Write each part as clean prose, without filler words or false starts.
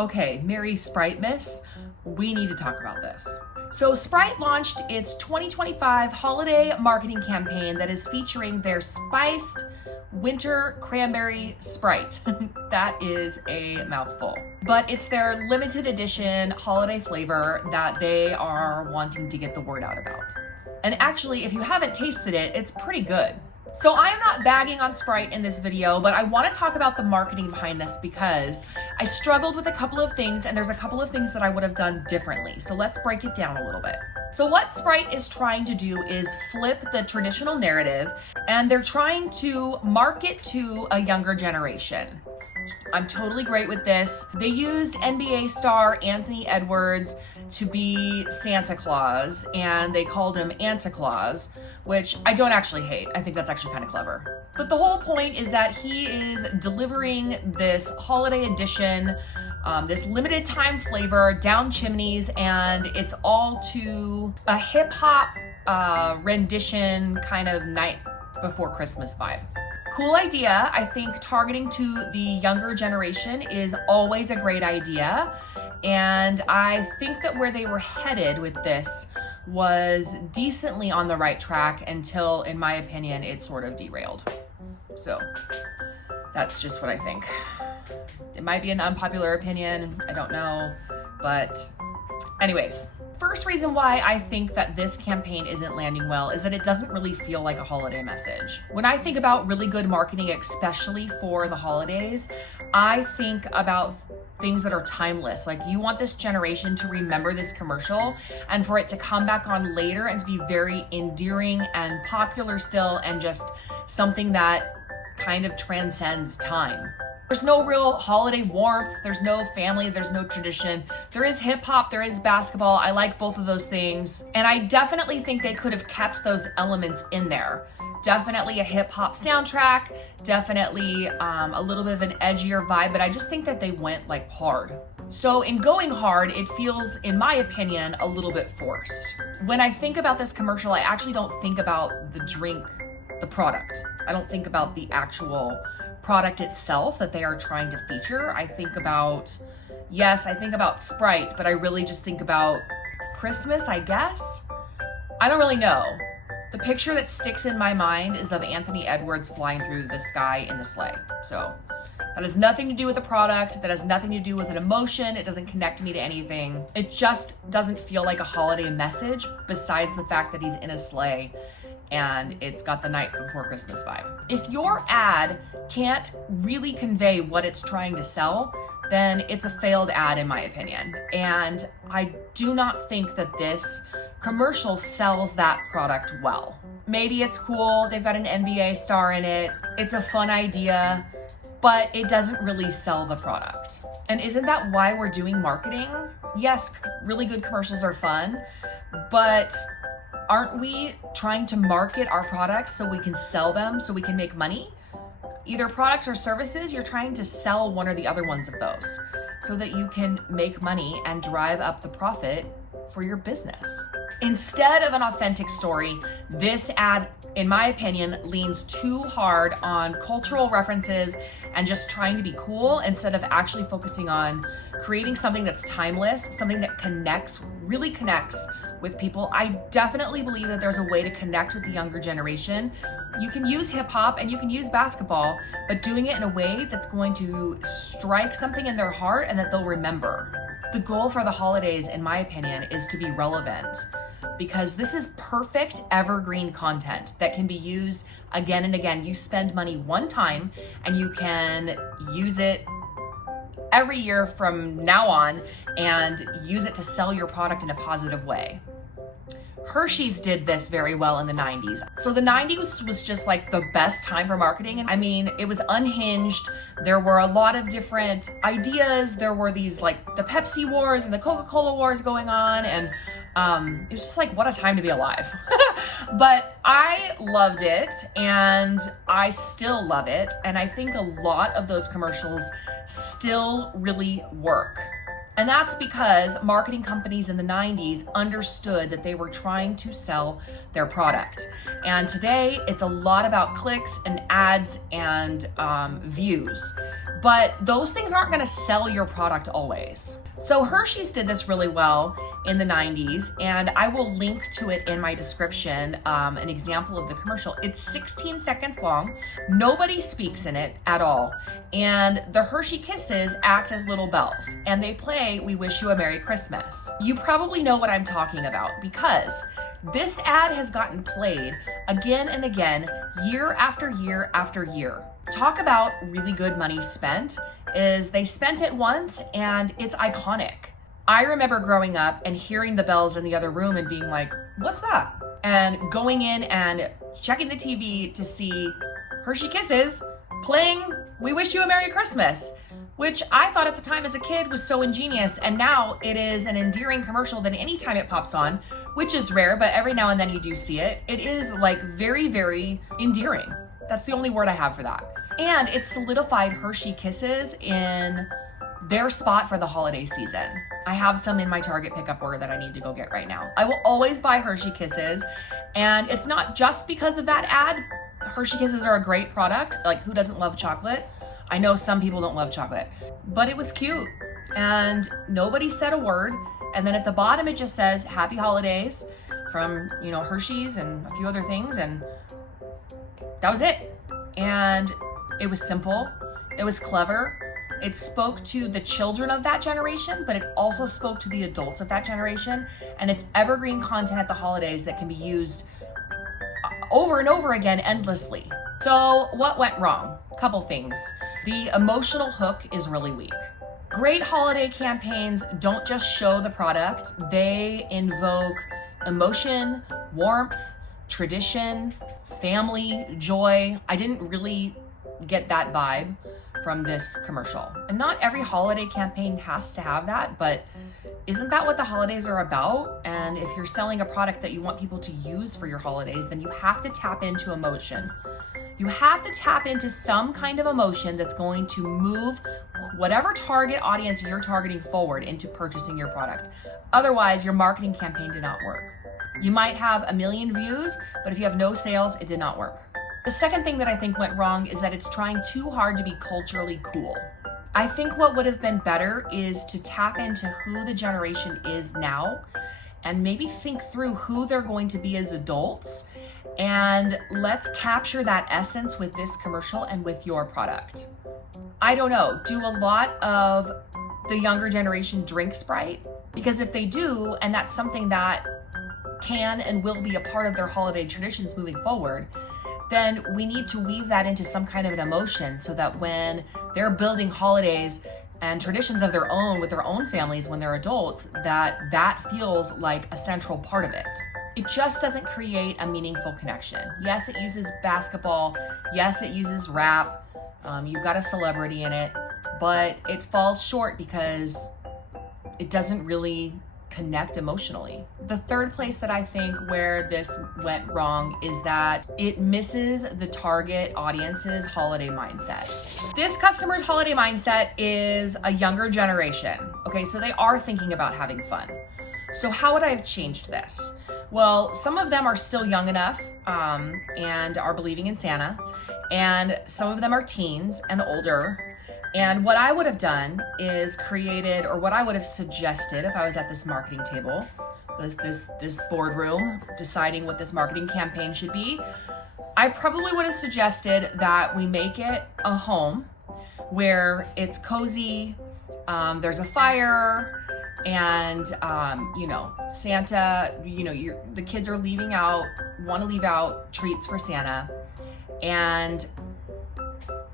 Okay, Merry Spritemas, we need to talk about this. So Sprite launched its 2025 holiday marketing campaign that is featuring their spiced winter cranberry Sprite. That is a mouthful. But it's their limited edition holiday flavor that they are wanting to get the word out about. And actually, if you haven't tasted it, it's pretty good. So I am not bagging on Sprite in this video, but I want to talk about the marketing behind this because I struggled with a couple of things and there's a couple of things that I would have done differently. So let's break it down a little bit. So what Sprite is trying to do is flip the traditional narrative, and they're trying to market to a younger generation. I'm totally great with this. They used NBA star Anthony Edwards to be Santa Claus, and they called him Anti-Claus, which I don't actually hate. I think that's actually kind of clever. But the whole point is that he is delivering this holiday edition, this limited time flavor down chimneys, and it's all to a hip hop rendition kind of night before Christmas vibe. Cool idea. I think targeting to the younger generation is always a great idea. And I think that where they were headed with this was decently on the right track until, in my opinion, it sort of derailed. So that's just what I think. It might be an unpopular opinion, I don't know, but anyways. First reason why I think that this campaign isn't landing well is that it doesn't really feel like a holiday message. When I think about really good marketing, especially for the holidays, I think about things that are timeless. Like, you want this generation to remember this commercial and for it to come back on later and to be very endearing and popular still, and just something that kind of transcends time. There's no real holiday warmth, there's no family, there's no tradition. There is hip hop, there is basketball. I like both of those things. And I definitely think they could have kept those elements in there. Definitely a hip hop soundtrack, definitely a little bit of an edgier vibe, but I just think that they went like hard. So in going hard, it feels, in my opinion, a little bit forced. When I think about this commercial, I actually don't think about the drink, the product. I don't think about the actual product itself that they are trying to feature. I think about, yes, I think about Sprite, but I really just think about Christmas, I guess. I don't really know. The picture that sticks in my mind is of Anthony Edwards flying through the sky in the sleigh. So that has nothing to do with the product. That has nothing to do with an emotion. It doesn't connect me to anything. It just doesn't feel like a holiday message, besides the fact that he's in a sleigh and it's got the night before Christmas vibe. If your ad can't really convey what it's trying to sell, then it's a failed ad in my opinion. And I do not think that this commercial sells that product well. Maybe it's cool, they've got an NBA star in it, it's a fun idea, but it doesn't really sell the product. And isn't that why we're doing marketing? Yes, really good commercials are fun, but aren't we trying to market our products so we can sell them, so we can make money? Either products or services, you're trying to sell one or the other ones of those so that you can make money and drive up the profit for your business. Instead of an authentic story, this ad, in my opinion, leans too hard on cultural references and just trying to be cool instead of actually focusing on creating something that's timeless, something that connects, really connects with people. I definitely believe that there's a way to connect with the younger generation. You can use hip hop and you can use basketball, but doing it in a way that's going to strike something in their heart and that they'll remember. The goal for the holidays, in my opinion, is to be relevant, because this is perfect evergreen content that can be used again and again. You spend money one time and you can use it every year from now on and use it to sell your product in a positive way. Hershey's did this very well in the 90s. So the 90s was just like the best time for marketing. And I mean, it was unhinged. There were a lot of different ideas. There were these like the Pepsi wars and the Coca-Cola wars going on. And it was just like, what a time to be alive. But I loved it and I still love it. And I think a lot of those commercials still really work. And that's because marketing companies in the 90s understood that they were trying to sell their product. And today it's a lot about clicks and ads and views. but those things aren't gonna sell your product always. So Hershey's did this really well in the 90s, and I will link to it in my description, an example of the commercial. It's 16 seconds long. Nobody speaks in it at all. And the Hershey Kisses act as little bells, and they play "We Wish You a Merry Christmas." You probably know what I'm talking about because this ad has gotten played again and again, year after year after year. Talk about really good money spent is they spent it once and it's iconic. I remember growing up and hearing the bells in the other room and being like, what's that? And going in and checking the TV to see Hershey Kisses playing "We Wish You a Merry Christmas," which I thought at the time as a kid was so ingenious. And now it is an endearing commercial that anytime it pops on, which is rare, but every now and then you do see it, it is like very, very endearing. That's the only word I have for that. And it solidified Hershey Kisses in their spot for the holiday season. I have some in my Target pickup order that I need to go get right now. I will always buy Hershey Kisses, and it's not just because of that ad. Hershey Kisses are a great product. Like, who doesn't love chocolate? I know some people don't love chocolate, but it was cute and nobody said a word. And then at the bottom, it just says "Happy Holidays" from, Hershey's and a few other things. And that was it. And it was simple. It was clever. It spoke to the children of that generation, but it also spoke to the adults of that generation. And it's evergreen content at the holidays that can be used over and over again endlessly. So what went wrong? Couple things. The emotional hook is really weak. Great holiday campaigns don't just show the product, they invoke emotion, warmth, tradition, family, joy. I didn't really get that vibe from this commercial. And not every holiday campaign has to have that, but isn't that what the holidays are about? And if you're selling a product that you want people to use for your holidays, then you have to tap into emotion. You have to tap into some kind of emotion that's going to move whatever target audience you're targeting forward into purchasing your product. Otherwise, your marketing campaign did not work. You might have 1 million views, but if you have no sales, it did not work. The second thing that I think went wrong is that it's trying too hard to be culturally cool. I think what would have been better is to tap into who the generation is now and maybe think through who they're going to be as adults, and let's capture that essence with this commercial and with your product. I don't know, do a lot of the younger generation drink Sprite? Because if they do, and that's something that can and will be a part of their holiday traditions moving forward, then we need to weave that into some kind of an emotion so that when they're building holidays and traditions of their own with their own families when they're adults, that feels like a central part of it. It just doesn't create a meaningful connection. Yes, it uses basketball. Yes, it uses rap. You've got a celebrity in it, but it falls short because it doesn't really connect emotionally. The third place that I think where this went wrong is that it misses the target audience's holiday mindset. This customer's holiday mindset is a younger generation. Okay, so they are thinking about having fun. So how would I have changed this? Well, some of them are still young enough and are believing in Santa, and some of them are teens and older. And what I would have done is created, or what I would have suggested if I was at this marketing table, this boardroom, deciding what this marketing campaign should be, I probably would have suggested that we make it a home where it's cozy, there's a fire, and Santa, the kids are want to leave out treats for Santa, and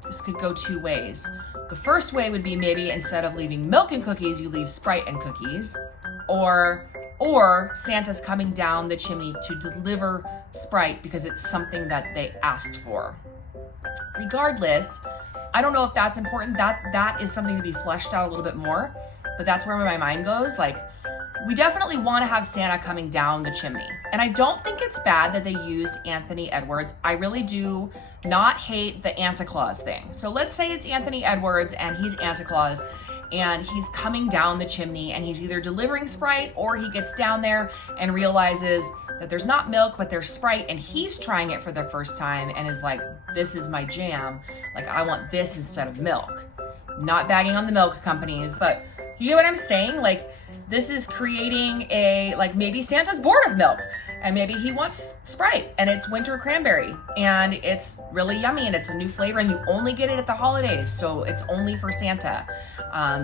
this could go two ways. The first way would be maybe instead of leaving milk and cookies, you leave Sprite and cookies, or Santa's coming down the chimney to deliver Sprite because it's something that they asked for. Regardless, I don't know if that's important. That is something to be fleshed out a little bit more, but that's where my mind goes. Like, we definitely want to have Santa coming down the chimney. And I don't think it's bad that they used Anthony Edwards. I really do not hate the Santa Claus thing. So let's say it's Anthony Edwards and he's Santa Claus and he's coming down the chimney and he's either delivering Sprite or he gets down there and realizes that there's not milk, but there's Sprite, and he's trying it for the first time and is like, this is my jam. Like, I want this instead of milk. Not bagging on the milk companies, but you get what I'm saying? Like, this is creating maybe Santa's bored of milk and maybe he wants Sprite and it's winter cranberry and it's really yummy and it's a new flavor and you only get it at the holidays. So it's only for Santa,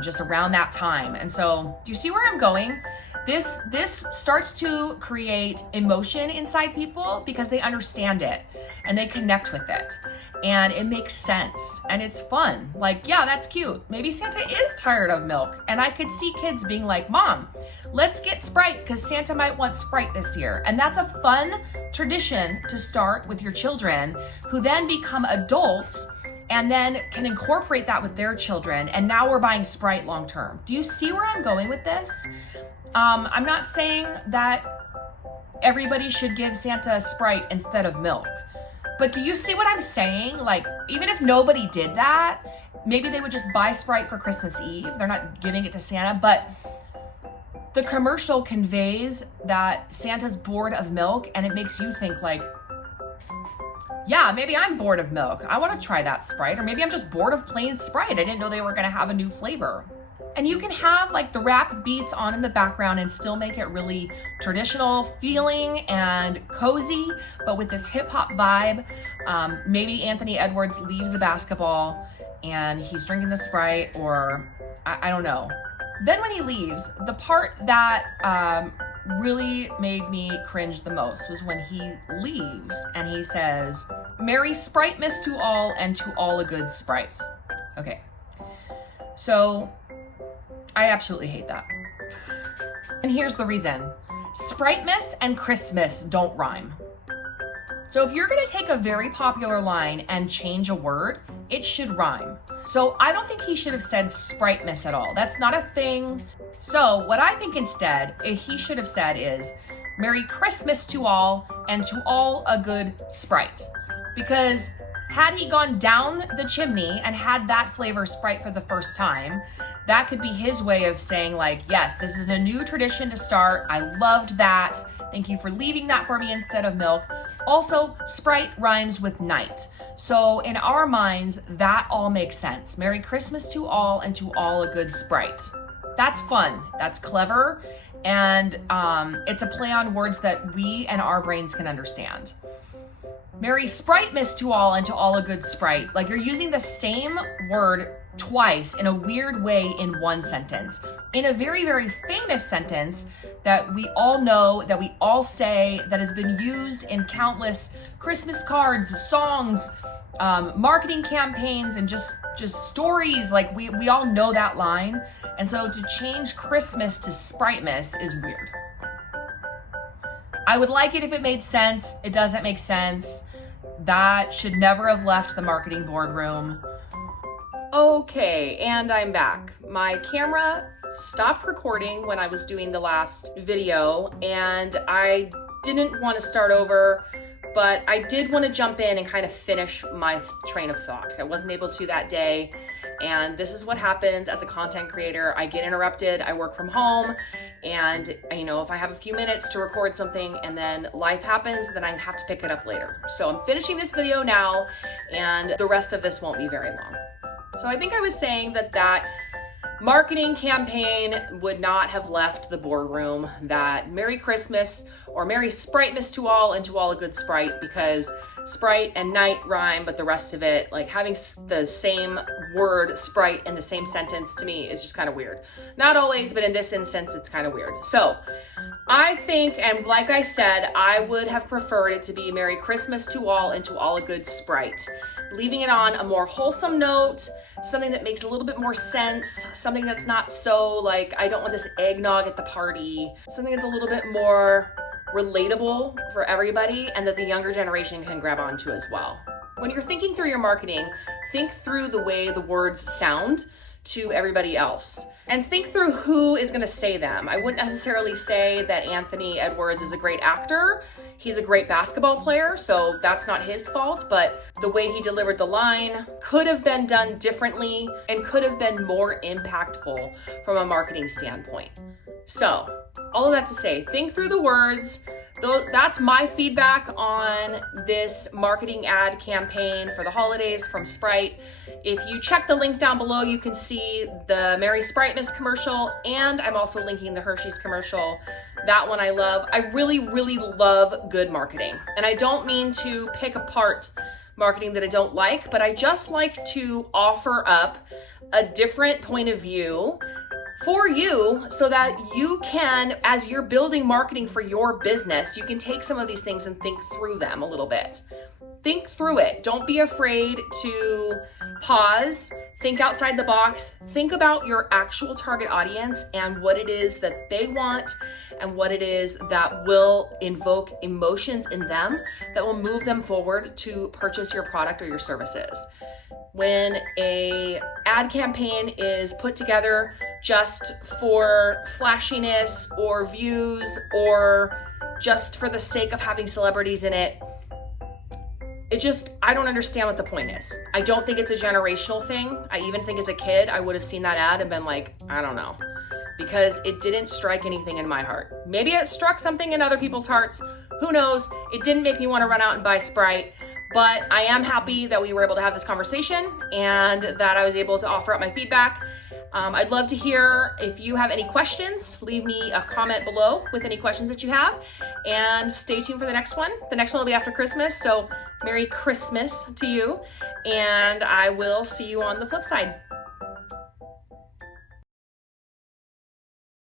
just around that time. And so do you see where I'm going? This starts to create emotion inside people because they understand it and they connect with it. And it makes sense and it's fun. Like, yeah, that's cute. Maybe Santa is tired of milk. And I could see kids being like, Mom, let's get Sprite because Santa might want Sprite this year. And that's a fun tradition to start with your children who then become adults and then can incorporate that with their children. And now we're buying Sprite long term. Do you see where I'm going with this? I'm not saying that everybody should give Santa a Sprite instead of milk. But do you see what I'm saying? Like, even if nobody did that, maybe they would just buy Sprite for Christmas Eve. They're not giving it to Santa, but the commercial conveys that Santa's bored of milk and it makes you think like, yeah, maybe I'm bored of milk. I want to try that Sprite. Or maybe I'm just bored of plain Sprite. I didn't know they were going to have a new flavor. And you can have like the rap beats on in the background and still make it really traditional feeling and cozy, but with this hip hop vibe. Maybe Anthony Edwards leaves a basketball and he's drinking the Sprite, or I don't know. Then when he leaves, the part that really made me cringe the most was when he leaves and he says, "Merry Spritemas to all and to all a good Sprite." Okay, so I absolutely hate that. And here's the reason. Spritemas and Christmas don't rhyme. So if you're gonna take a very popular line and change a word, it should rhyme. So I don't think he should have said Spritemas at all. That's not a thing. So what I think instead he should have said is, "Merry Christmas to all and to all a good Sprite." Because had he gone down the chimney and had that flavor Sprite for the first time, that could be his way of saying like, yes, this is a new tradition to start. I loved that. Thank you for leaving that for me instead of milk. Also, Sprite rhymes with night. So in our minds, that all makes sense. Merry Christmas to all and to all a good Sprite. That's fun. That's clever. And it's a play on words that we and our brains can understand. Merry Spritemas to all and to all a good Sprite. Like, you're using the same word twice in a weird way in one sentence. In a very, very famous sentence that we all know, that we all say, that has been used in countless Christmas cards, songs, marketing campaigns, and just stories. Like, we all know that line. And so to change Christmas to Spritemas is weird. I would like it if it made sense. It doesn't make sense. That should never have left the marketing boardroom. Okay, and I'm back. My camera stopped recording when I was doing the last video, and I didn't want to start over, but I did want to jump in and kind of finish my train of thought. I wasn't able to that day, and this is what happens as a content creator. I get interrupted, I work from home, and if I have a few minutes to record something and then life happens, then I have to pick it up later. So I'm finishing this video now, and the rest of this won't be very long. So I think I was saying that marketing campaign would not have left the boardroom, that Merry Christmas or Merry Spritemas to all and to all a good Sprite, because Sprite and night rhyme, but the rest of it, like having the same word Sprite in the same sentence, to me is just kind of weird. Not always, but in this instance, it's kind of weird. So I think, and like I said, I would have preferred it to be Merry Christmas to all and to all a good Sprite. Leaving it on a more wholesome note, something that makes a little bit more sense, something that's not so like, I don't want this eggnog at the party, something that's a little bit more relatable for everybody and that the younger generation can grab onto as well. When you're thinking through your marketing, think through the way the words sound to everybody else. And think through who is gonna say them. I wouldn't necessarily say that Anthony Edwards is a great actor. He's a great basketball player, so that's not his fault, but the way he delivered the line could have been done differently and could have been more impactful from a marketing standpoint. So, all of that to say, think through the words. That's my feedback on this marketing ad campaign for the holidays from Sprite. If you check the link down below, you can see the Mary Spritemas commercial, and I'm also linking the Hershey's commercial. That one I love. I really, really love good marketing. And I don't mean to pick apart marketing that I don't like, but I just like to offer up a different point of view for you so that you can, as you're building marketing for your business, you can take some of these things and think through them a little bit. Think through it. Don't be afraid to pause, think outside the box, think about your actual target audience and what it is that they want and what it is that will invoke emotions in them that will move them forward to purchase your product or your services. When a ad campaign is put together just for flashiness or views or just for the sake of having celebrities in it, I don't understand what the point is. I don't think it's a generational thing. I even think as a kid, I would have seen that ad and been like, I don't know, because it didn't strike anything in my heart. Maybe it struck something in other people's hearts. Who knows? It didn't make me want to run out and buy Sprite, but I am happy that we were able to have this conversation and that I was able to offer up my feedback. I'd love to hear if you have any questions. Leave me a comment below with any questions that you have, and stay tuned for the next one. The next one will be after Christmas, so Merry Christmas to you, and I will see you on the flip side.